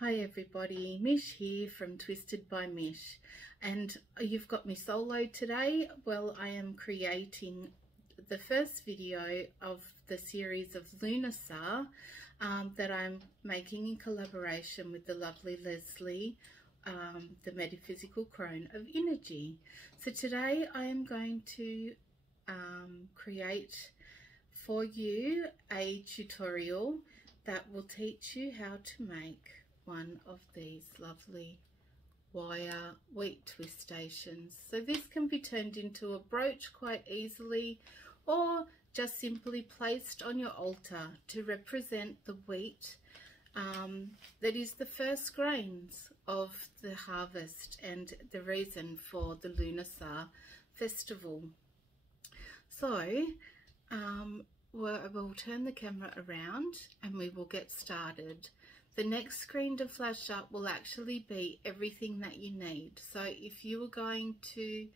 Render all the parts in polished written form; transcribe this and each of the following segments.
Hi everybody, Mish here from Twisted by Mish, and you've got me solo today. Well, I am creating the first video of the series of Lughnasadh that I'm making in collaboration with the lovely Leslie, the metaphysical crone of energy. So today I am going to create for you a tutorial that will teach you how to make one of these lovely wire wheat twist stations. So this can be turned into a brooch quite easily, or just simply placed on your altar to represent the wheat that is the first grains of the harvest and the reason for the Lughnasadh festival. So we'll turn the camera around and we will get started. The next screen to flash up will actually be everything that you need. So if you were going to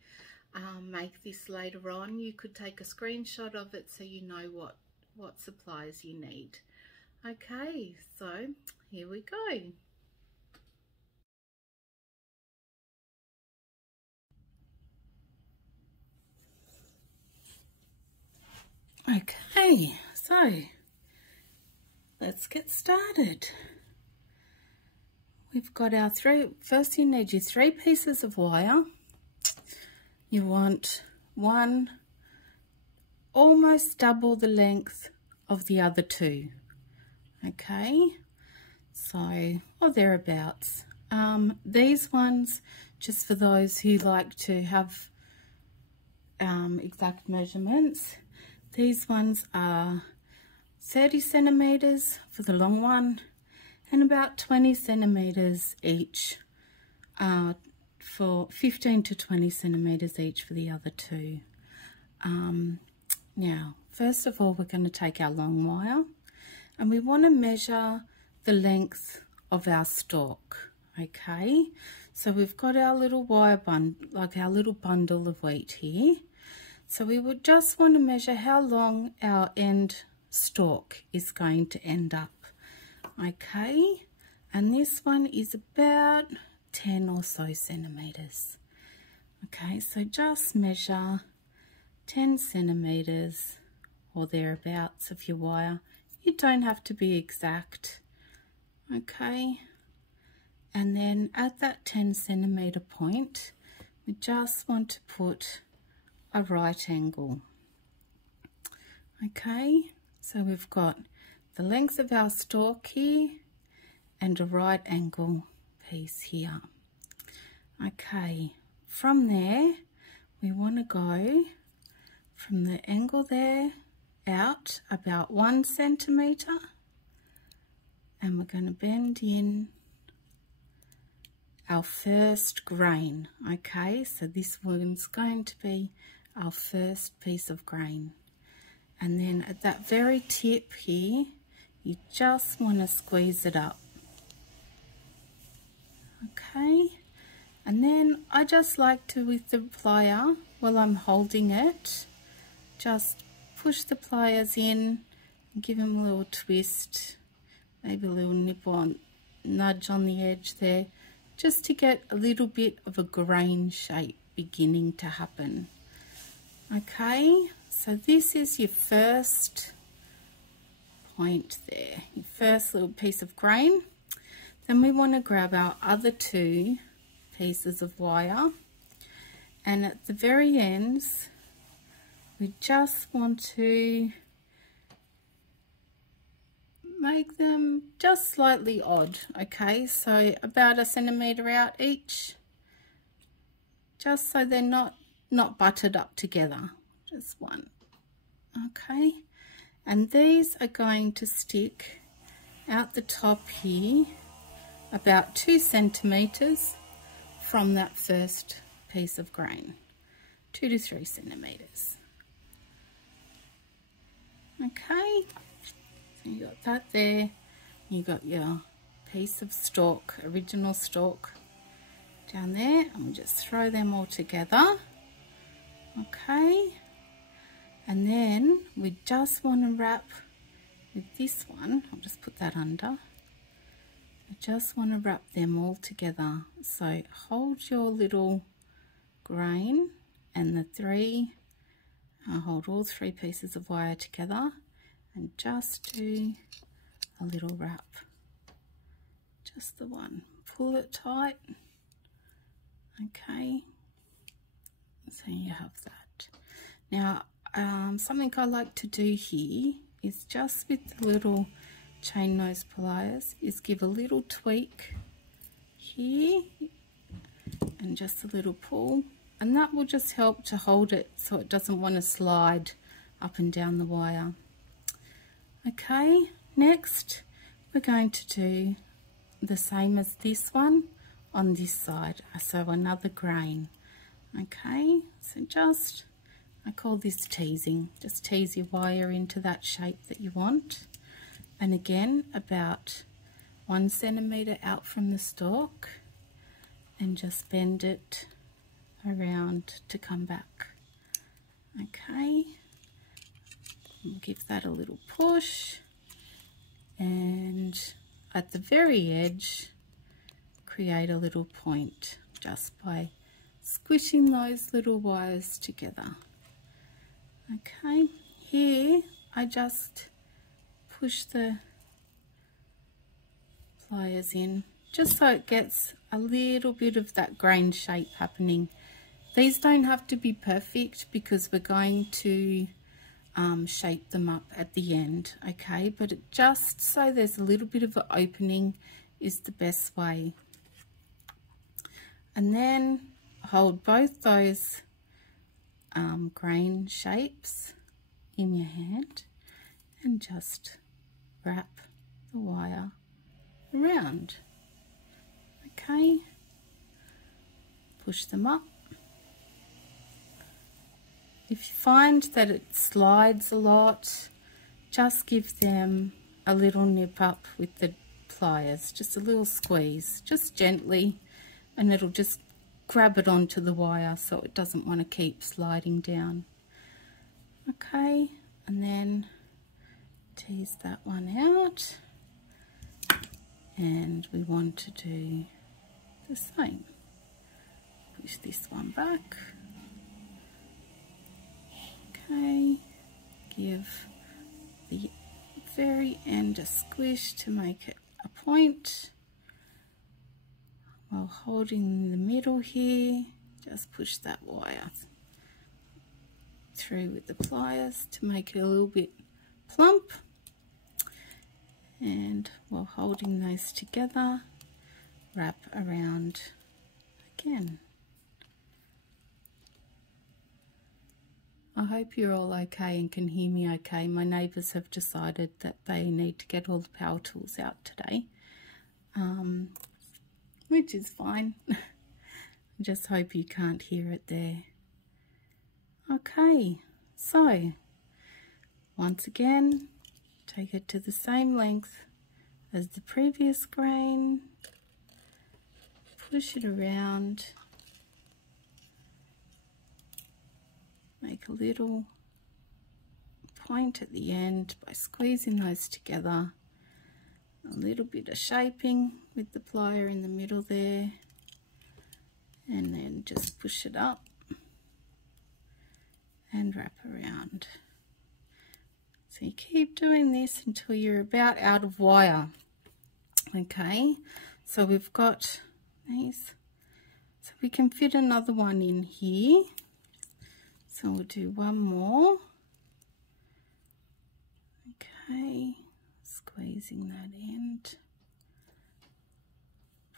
make this later on, you could take a screenshot of it so you know what supplies you need. Okay, so here we go. Okay, so let's get started. We've got our first you need your 3 pieces of wire. You want one almost double the length of the other 2. Okay, so, or thereabouts. These ones, just for those who like to have exact measurements, these ones are 30 centimeters for the long one and about 20 centimeters each, for 15 to 20 centimeters each for the other 2. Now, first of all, we're going to take our long wire and we want to measure the length of our stalk. Okay, so we've got our little wire bundle, like our little bundle of wheat here. So we would just want to measure how long our end stalk is going to end up. Okay, and this one is about 10 or so centimeters. Okay, so just measure 10 centimeters or thereabouts of your wire. You don't have to be exact. Okay, and then at that 10 centimeter point, we just want to put a right angle. Okay, so we've got the length of our stalk here and a right angle piece here. Okay, from there we want to go from the angle there out about 1 centimeter, and we're going to bend in our first grain. Okay, so this one's going to be our first piece of grain, and then at that very tip here you just want to squeeze it up. Okay, and then I just like to, with the plier, while I'm holding it, just push the pliers in and give them a little twist, maybe a little nipple nudge on the edge there, just to get a little bit of a grain shape beginning to happen. Okay, so this is your first point there, your first little piece of grain. Then we want to grab our other 2 pieces of wire, and at the very ends we just want to make them just slightly odd. Okay, so about 1 centimeter out each, just so they're not buttered up together, just one. Okay, and these are going to stick out the top here about 2 centimeters from that first piece of grain, 2 to 3 centimeters. Okay, so you got that there, you got your piece of stalk, original stalk down there, and we'll just throw them all together. Okay, and then we just want to wrap with this one, I'll just put that under, I just want to wrap them all together. So hold your little grain and hold all 3 pieces of wire together and just do a little wrap. Just the one. Pull it tight. Okay. So you have that. Now, something I like to do here is just with the little chain nose pliers is give a little tweak here and just a little pull, and that will just help to hold it so it doesn't want to slide up and down the wire. Okay, next we're going to do the same as this one on this side, so another grain. Okay, so just, I call this teasing. Just tease your wire into that shape that you want, and again about 1 centimetre out from the stalk, and just bend it around to come back. Okay, we'll give that a little push, and at the very edge create a little point just by squishing those little wires together. Okay, here I just push the pliers in just so it gets a little bit of that grain shape happening. These don't have to be perfect because we're going to shape them up at the end, okay, but it just so there's a little bit of an opening is the best way. And then hold both those grain shapes in your hand and just wrap the wire around. Okay, push them up. If you find that it slides a lot, just give them a little nip up with the pliers, just a little squeeze, just gently, and it'll just grab it onto the wire so it doesn't want to keep sliding down. Okay, and then tease that one out, and we want to do the same. Push this one back. Okay, give the very end a squish to make it a point. While holding the middle here, just push that wire through with the pliers to make it a little bit plump. And while holding those together, wrap around again. I hope you're all okay and can hear me okay. My neighbours have decided that they need to get all the power tools out today, which is fine. I just hope you can't hear it there. Okay, so once again, take it to the same length as the previous grain, push it around, make a little point at the end by squeezing those together, a little bit of shaping with the plier in the middle there, and then just push it up and wrap around. So you keep doing this until you're about out of wire. Okay, so we've got these, so we can fit another one in here. So we'll do one more. Okay, squeezing that end,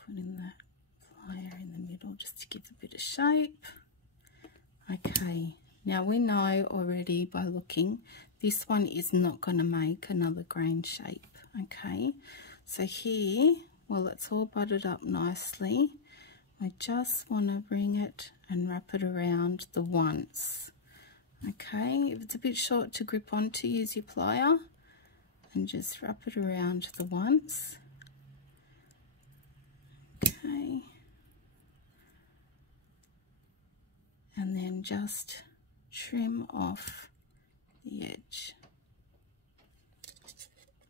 putting that plier in the middle just to give a bit of shape. Okay, now we know already by looking, this one is not going to make another grain shape. Okay, so here, well, it's all butted up nicely. I just want to bring it and wrap it around the once. Okay, if it's a bit short to grip onto, use your plier and just wrap it around the once. Okay, and then just trim off the edge,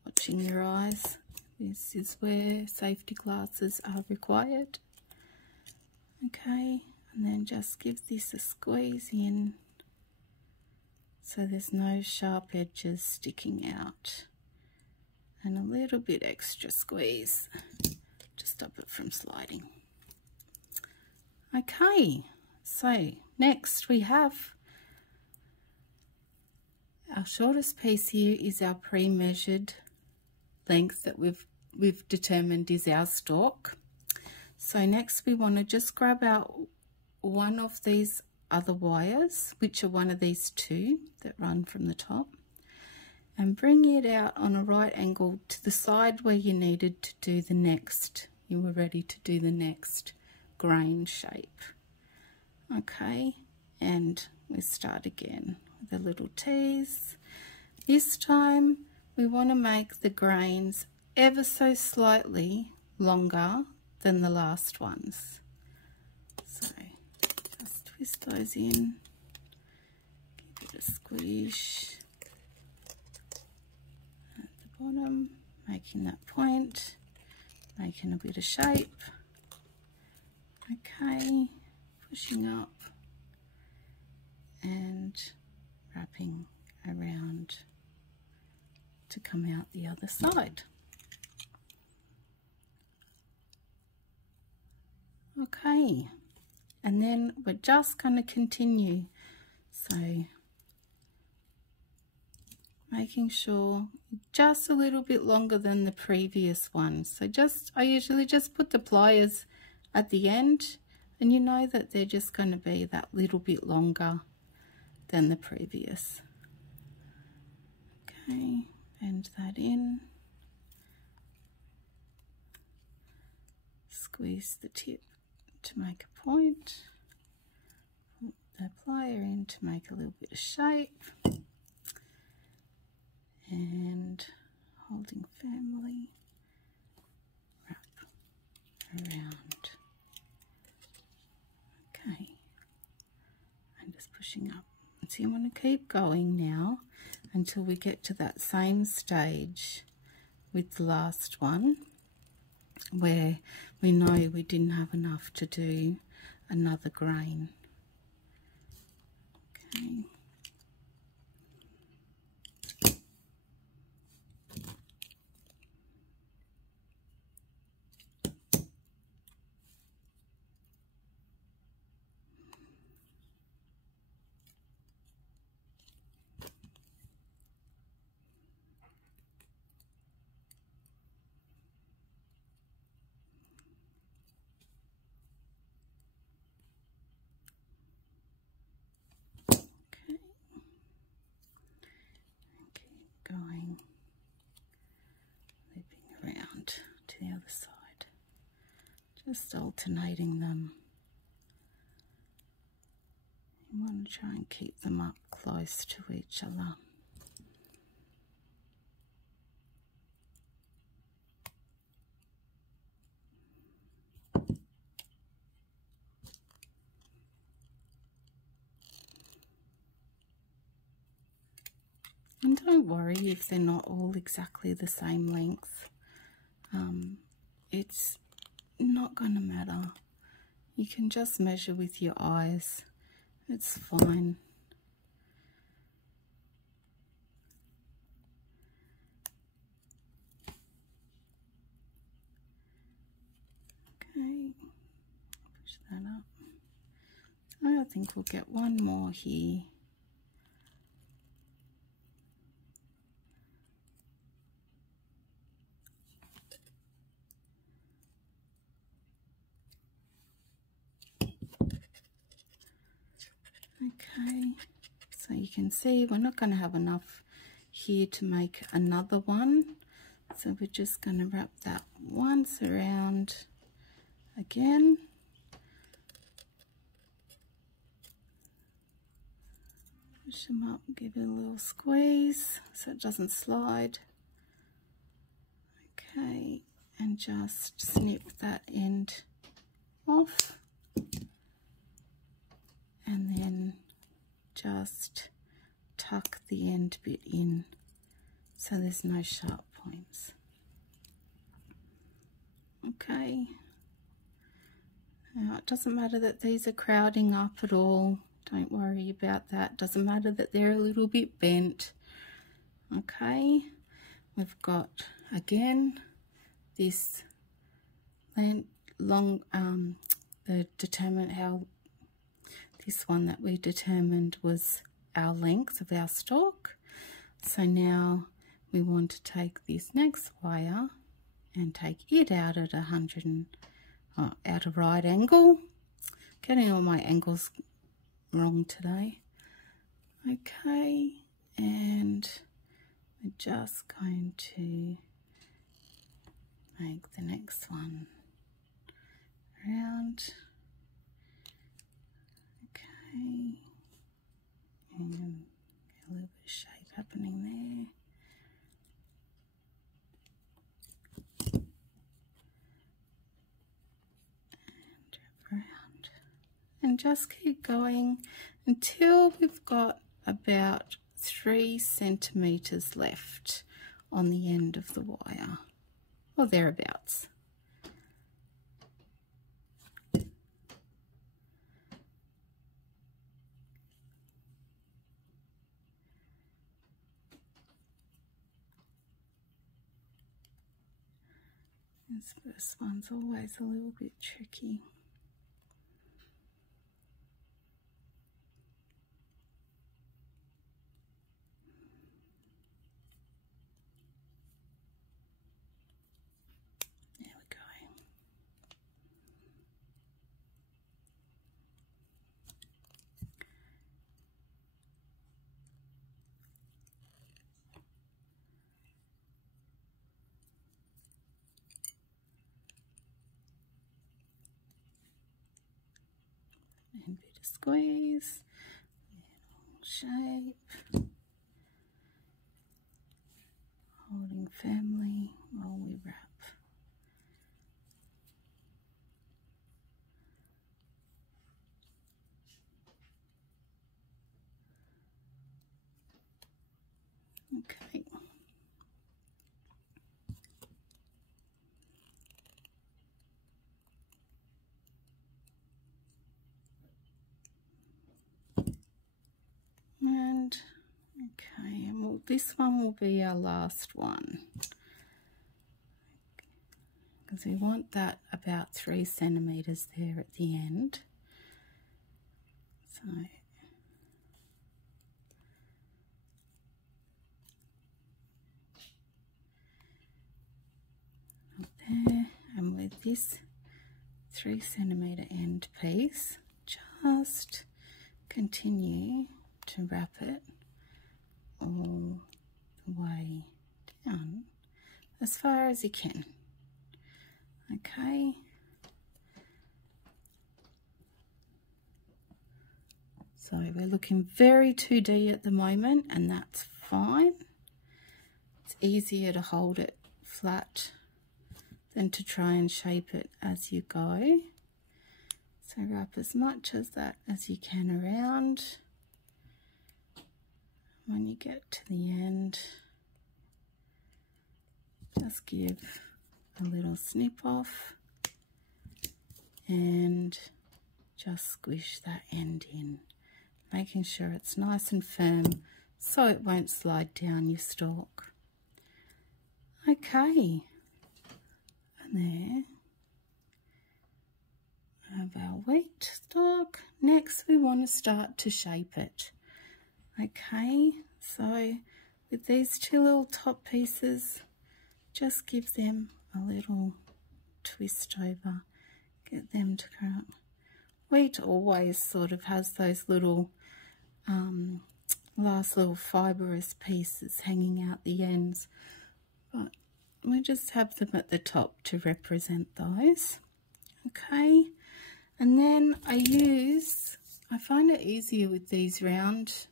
watching your eyes. This is where safety glasses are required. Okay, and then just give this a squeeze in so there's no sharp edges sticking out, and a little bit extra squeeze to stop it from sliding. Okay, so next we have our shortest piece. Here is our pre-measured length that we've determined is our stalk. So next we want to just grab out one of these other wires, which are one of these two that run from the top, and bring it out on a right angle to the side where you needed to do the next, you were ready to do the next grain shape. Okay, and we start again with the little T's. This time we want to make the grains ever so slightly longer than the last ones. So just twist those in, give it a squish at the bottom, making that point, making a bit of shape. Okay, pushing up and wrapping around to come out the other side. Okay, and then we're just going to continue, so making sure just a little bit longer than the previous one. So I usually just put the pliers at the end, and you know that they're just going to be that little bit longer than the previous. Okay, bend that in, squeeze the tip to make a point, put the plier in to make a little bit of shape, and holding firmly, wrap around. Okay, and just pushing up. So you want to keep going now until we get to that same stage with the last one, where we know we didn't have enough to do another grain. Okay. Going, looping around to the other side, just alternating them. You want to try and keep them up close to each other. And don't worry if they're not all exactly the same length. It's not going to matter. You can just measure with your eyes. It's fine. Okay, push that up. I think we'll get one more here. Okay, so you can see we're not going to have enough here to make another one, so we're just going to wrap that once around again. Push them up, give it a little squeeze so it doesn't slide. Okay, and just snip that end off. And then just tuck the end bit in so there's no sharp points. Okay. Now, it doesn't matter that these are crowding up at all. Don't worry about that. Doesn't matter that they're a little bit bent. Okay. We've got, again, this long, this one that we determined was our length of our stalk. So now we want to take this next wire and take it out at at a right angle. Getting all my angles wrong today. Okay, and we're just going to make the next one round. Okay, and get a little bit of shape happening there. Around, and just keep going until we've got about 3 centimeters left on the end of the wire, or thereabouts. This first one's always a little bit tricky. There we go. And bit of squeeze, little shape, holding firmly while we wrap. Okay. And okay, and this one will be our last one, because we want that about 3 centimeters there at the end. So up there, and with this 3 centimeter end piece, just continue to wrap it all the way down as far as you can. Okay, so we're looking very 2D at the moment, and that's fine. It's easier to hold it flat than to try and shape it as you go. So wrap as much as that as you can around. When you get to the end, just give a little snip off and just squish that end in, making sure it's nice and firm so it won't slide down your stalk. Okay, and there we have our wheat stalk. Next we want to start to shape it. Okay, so with these 2 little top pieces, just give them a little twist over, get them to come up. Wheat always sort of has those little last little fibrous pieces hanging out the ends, but we just have them at the top to represent those. Okay, and then I find it easier with these round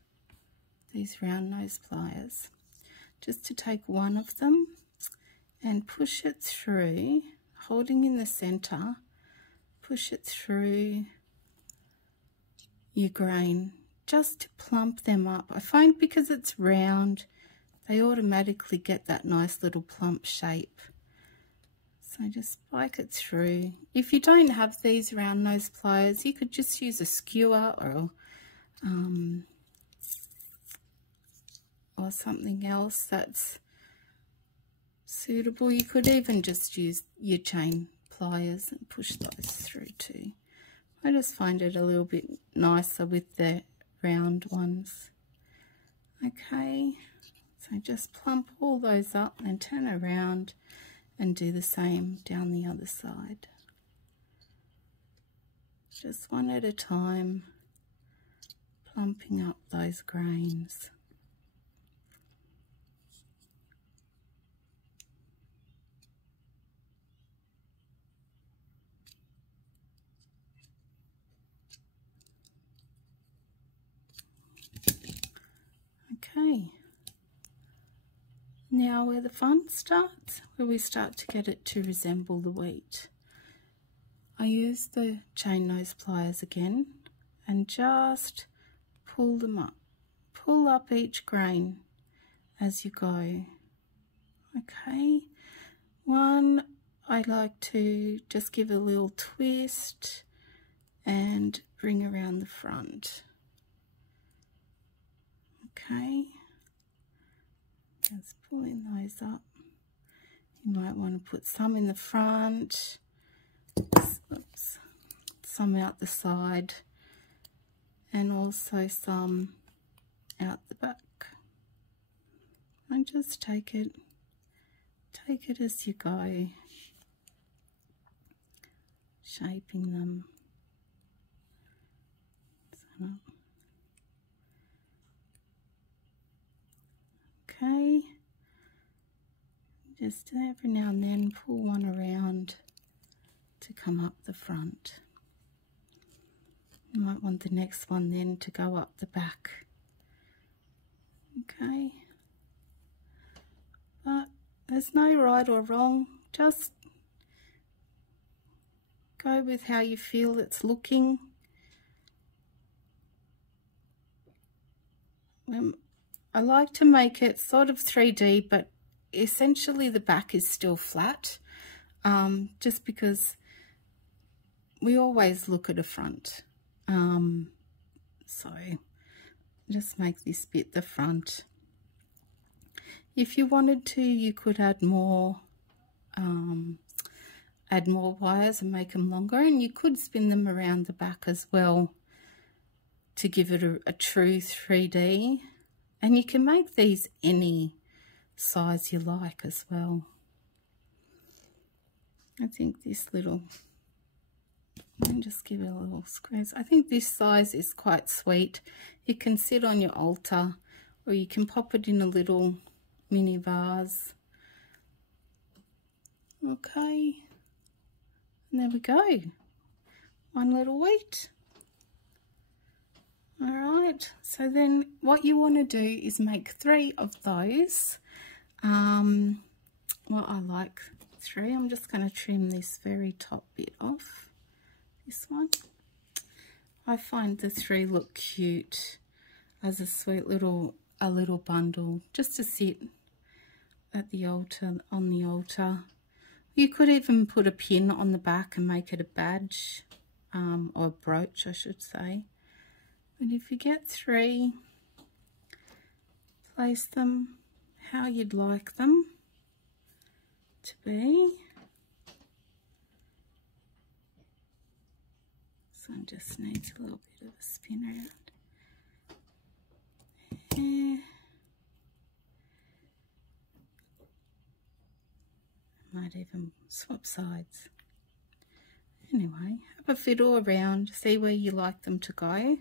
nose pliers, just to take one of them and push it through, holding in the center, push it through your grain just to plump them up. I find because it's round, they automatically get that nice little plump shape. So just spike it through. If you don't have these round nose pliers, you could just use a skewer or something else that's suitable. You could even just use your chain pliers and push those through too. I just find it a little bit nicer with the round ones. Okay, so just plump all those up and turn around and do the same down the other side. Just one at a time, plumping up those grains. Okay, now where the fun starts, where we start to get it to resemble the wheat. I use the chain nose pliers again and just pull them up. Pull up each grain as you go. Okay, one I like to just give a little twist and bring around the front. Okay, just pulling those up. You might want to put some in the front, oops, some out the side, and also some out the back. And just take it as you go, shaping them. So, okay, just every now and then pull one around to come up the front. You might want the next one then to go up the back. Okay, but there's no right or wrong, just go with how you feel it's looking. I like to make it sort of 3D, but essentially the back is still flat, just because we always look at a front. So just make this bit the front. If you wanted to, you could add more wires and make them longer, and you could spin them around the back as well to give it a true 3D. And you can make these any size you like as well. I think this little, and just give it a little squeeze. I think this size is quite sweet. It can sit on your altar, or you can pop it in a little mini vase. Okay, and there we go. One little wheat. All right, so then what you want to do is make 3 of those. Well, I like 3. I'm just going to trim this very top bit off. This one. I find the 3 look cute as a sweet little bundle just to sit at the altar, on the altar. You could even put a pin on the back and make it a badge, or a brooch I should say. But if you get 3, place them how you'd like them to be. So it just needs a little bit of a spin around. Yeah. Might even swap sides. Anyway, have a fiddle around, see where you like them to go.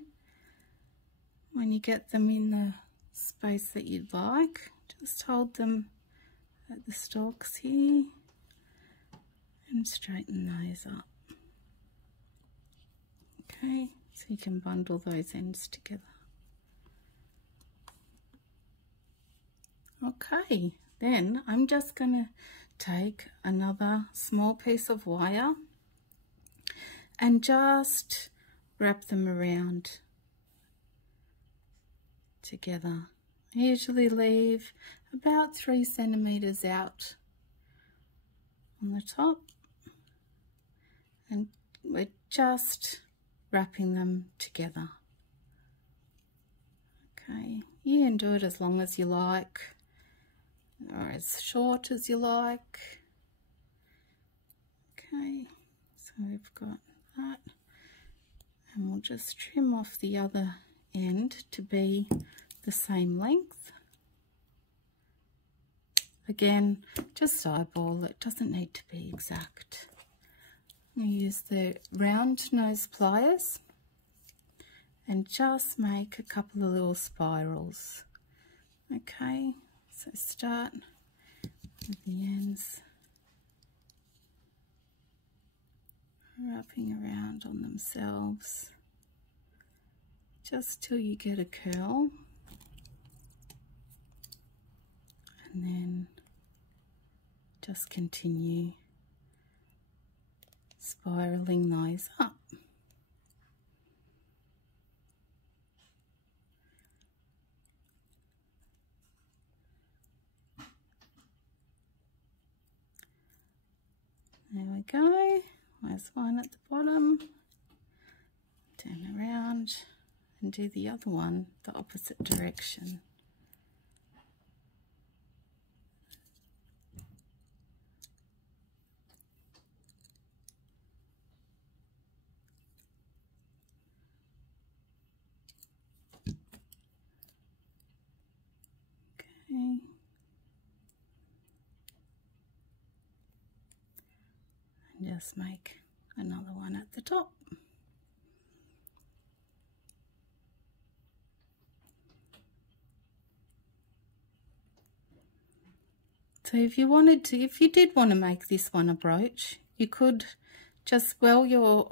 When you get them in the space that you'd like, just hold them at the stalks here and straighten those up. Okay, so you can bundle those ends together. Okay, then I'm just going to take another small piece of wire and just wrap them around together. I usually leave about 3 centimeters out on the top, and we're just wrapping them together. Okay, you can do it as long as you like or as short as you like. Okay, so we've got that, and we'll just trim off the other end to be the same length. Again, just eyeball, it doesn't need to be exact. I'm going to use the round nose pliers and just make a couple of little spirals. Okay, so start with the ends wrapping around on themselves just till you get a curl, and then just continue spiraling those up. There we go. There's one at the bottom. Turn around and do the other one the opposite direction. Okay. And just make another one at the top. So if you wanted to, if you did want to make this one a brooch, you could just, while you're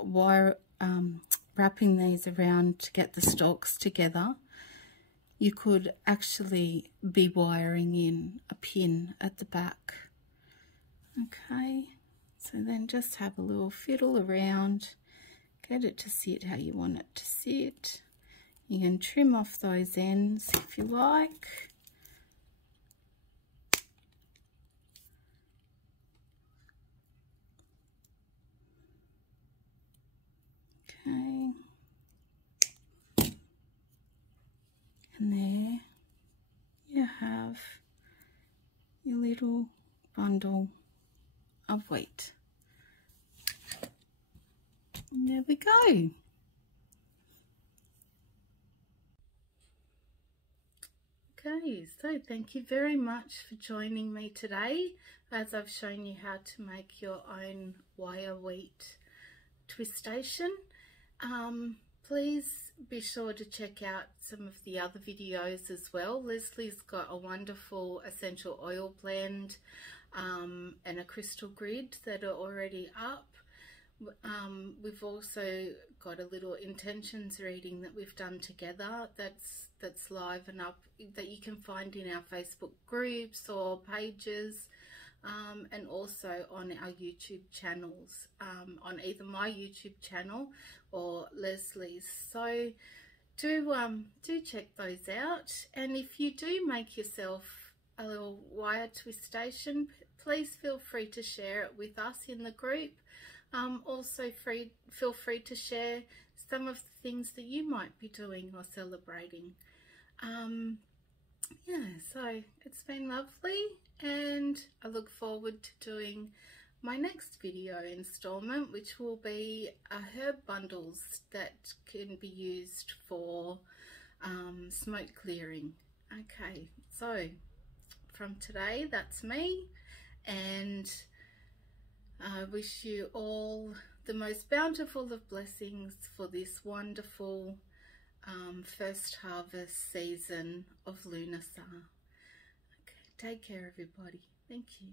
wrapping these around to get the stalks together, you could actually be wiring in a pin at the back. Okay, so then just have a little fiddle around, get it to sit how you want it to sit. You can trim off those ends if you like. Okay, and there you have your little bundle of wheat. And there we go. Okay, so thank you very much for joining me today as I've shown you how to make your own wire wheat twistation. Please be sure to check out some of the other videos as well. Leslie's got a wonderful essential oil blend and a crystal grid that are already up. We've also got a little intentions reading that we've done together that's live and up, that you can find in our Facebook groups or pages, and also on our YouTube channels, on either my YouTube channel or Leslie's. So do check those out, and if you do make yourself a little wire twistation, please feel free to share it with us in the group. Also feel free to share some of the things that you might be doing or celebrating. Yeah, so it's been lovely, and I look forward to doing my next video installment, which will be herb bundles that can be used for smoke clearing. Okay, so from today, that's me, and I wish you all the most bountiful of blessings for this wonderful first harvest season of Lughnasadh. Okay, take care everybody. Thank you.